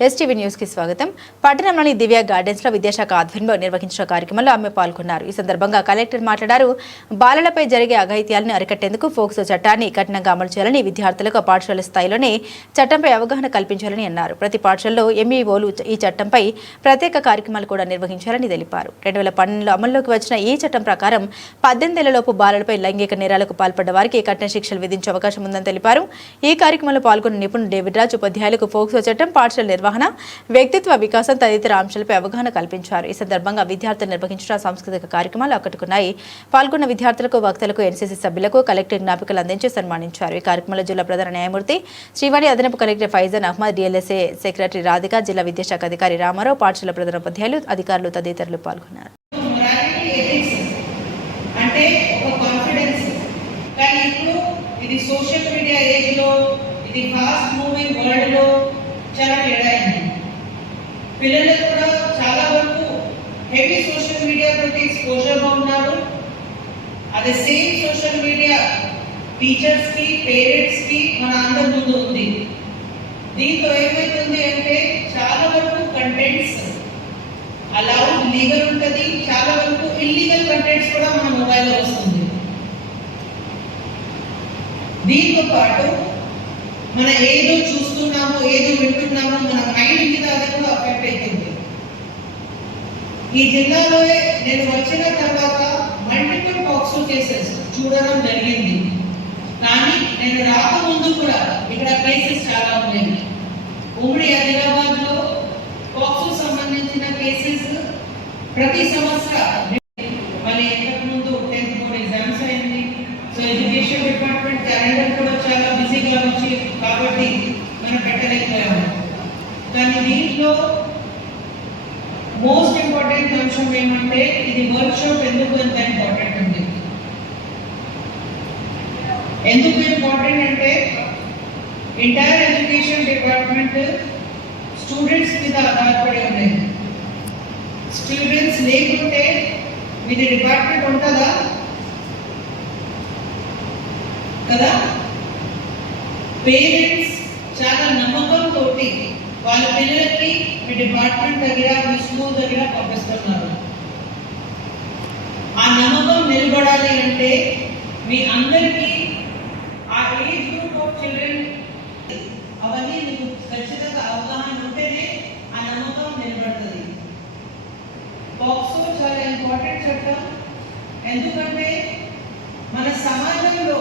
STV న్యూస్కి స్వాగతం. పట్టణంలోని దివ్య గార్డెన్స్లో విద్యాశాఖ ఆధ్వర్యంలో నిర్వహించిన కార్యక్రమంలో ఆమె పాల్గొన్నారు. ఈ సందర్భంగా కలెక్టర్ మాట్లాడారు బాలలపై జరిగే అఘాయిత్యాలను అరికట్టేందుకు ఫోక్సో చట్టాన్ని కఠినంగా అమలు చేయాలని విద్యార్థులకు పాఠశాల స్థాయిలోనే చట్టంపై అవగాహన కల్పించాలని అన్నారు. ప్రతి పాఠశాలలో ఎంఈఓలు ఈ చట్టంపై ప్రత్యేక కార్యక్రమాలు కూడా నిర్వహించాలని తెలిపారు. రెండు వేల పన్నెండులో అమల్లోకి వచ్చిన ఈ చట్టం ప్రకారం పద్దెనిమిదేళ్ళలోపు బాలలపై లైంగిక నేరాలకు పాల్పడ్డ వారికి కఠిన శిక్షలు విధించే అవకాశం ఉందని తెలిపారు. ఈ కార్యక్రమంలో పాల్గొన్న నిపుణుడు డేవిడ్ రాజ్ ఉపాధ్యాయులకు ఫోక్సో చట్టం పాఠశాల నిర్వహణ వ్యక్తిత్వ వికాసం తదితర అంశాలపై అవగాహన కల్పించారు. ఈ సందర్భంగా విద్యార్థులు నిర్వహించిన సాంస్కృతిక కార్యక్రమాలు ఆకట్టుకున్నాయి. పాల్గొన్న విద్యార్థులకు వక్తలకు ఎన్సీసీ సభ్యులకు కలెక్టర్ జ్ఞాపికలు అందించి సన్మానించారు. ఈ కార్యక్రమంలో జిల్లా ప్రధాన న్యాయమూర్తి శ్రీవాణి అదనపు collector Faizan Ahmed DLSA secretary Radhika జిల్లా విద్యాశాఖ అధికారి రామారావు పాఠశాల ప్రధాన ఉపాధ్యాయులు అధికారులు తదితరులు పాల్గొన్నారు. అంటే ఒక కాన్ఫిడెన్స్ కానీ ఇప్పుడు ఇది సోషల్ మీడియా ఏజ్లో ఇది ఫాస్ట్ మూవింగ్ వరల్డ్లో చాలా తేడా అయింది పిల్లలు కూడా చాలా వరకు హెవీ సోషల్ మీడియా ప్రతి ఎక్స్పోజర్ ఉన్నారు. అదే సేమ్ సోషల్ మీడియా టీచర్స్కి పేరెంట్స్కి మన అందరి ముందు ఉంది. దీంతో ఏమవుతుంది అంటే చాలా వరకు కంటెంట్స్ అలౌడ్ లీగల్ ఉంటుంది. చాలా వరకు ఇల్లీగల్ కంటెంట్స్ కూడా మన మొబైల్లో వస్తుంది. దీంతో పాటు మన ఏదో చూస్తున్నాము ఏదో వింటున్నాము మన మైండ్ మీద అది కూడా అఫెక్ట్ అవుతుంది. ఈ జిల్లాలో నేను వచ్చిన తర్వాత మల్టిపుల్ పాక్సో కేసెస్ చూడడం జరిగింది. కానీ నేను రాకముందు కూడా ఇక్కడ కేసెస్ చాలా ఉన్నాయి. ఉమ్మడి ఆదిలాబాద్లో పాక్సో సంబంధించిన కేసెస్ ప్రతి సంవత్సరం. మళ్ళీ ఇంతకు ముందు టెన్త్ బోర్డ్ ఎగ్జామ్స్ అయింది. సో ఎడ్యుకేషన్ డిపార్ట్మెంట్ క్యాలెండర్ కూడా చాలా బిజీగా వచ్చి కాబట్టి మనం కానీ దీంట్లో మోస్ట్ ఇంపార్టెంట్ అంశం ఏమంటే ఇది వర్క్ షాప్ ఎందుకు ఎంత ఇంపార్టెంట్ ఉంది? ఎందుకు ఇంపార్టెంట్ అంటే ఎంటైర్ ఎడ్యుకేషన్ డిపార్ట్మెంట్ స్టూడెంట్స్ మీద ఆధారపడి ఉన్నాయి స్టూడెంట్స్ లేకుంటే మీది డిపార్ట్మెంట్ ఉంటుందా? కదా? పేరెంట్స్ చాలా నమ్మకంతో వాళ్ళ పిల్లలకి మీ డిపార్ట్మెంట్ దగ్గర మీ స్కూల్ దగ్గర పంపిస్తున్నారు. ఆ నమ్మకం నిలబడాలి అంటే మీ అందరికీ ఆ ఏజ్ గ్రూప్ ఆఫ్ చిల్డ్రన్ అవన్నీ మీకు ఖచ్చితంగా అవగాహన ఉంటేనే ఆ నమ్మకం నిలబడుతుంది. పాక్సో చాలా ఇంపార్టెంట్ చట్టం. ఎందుకంటే మన సమాజంలో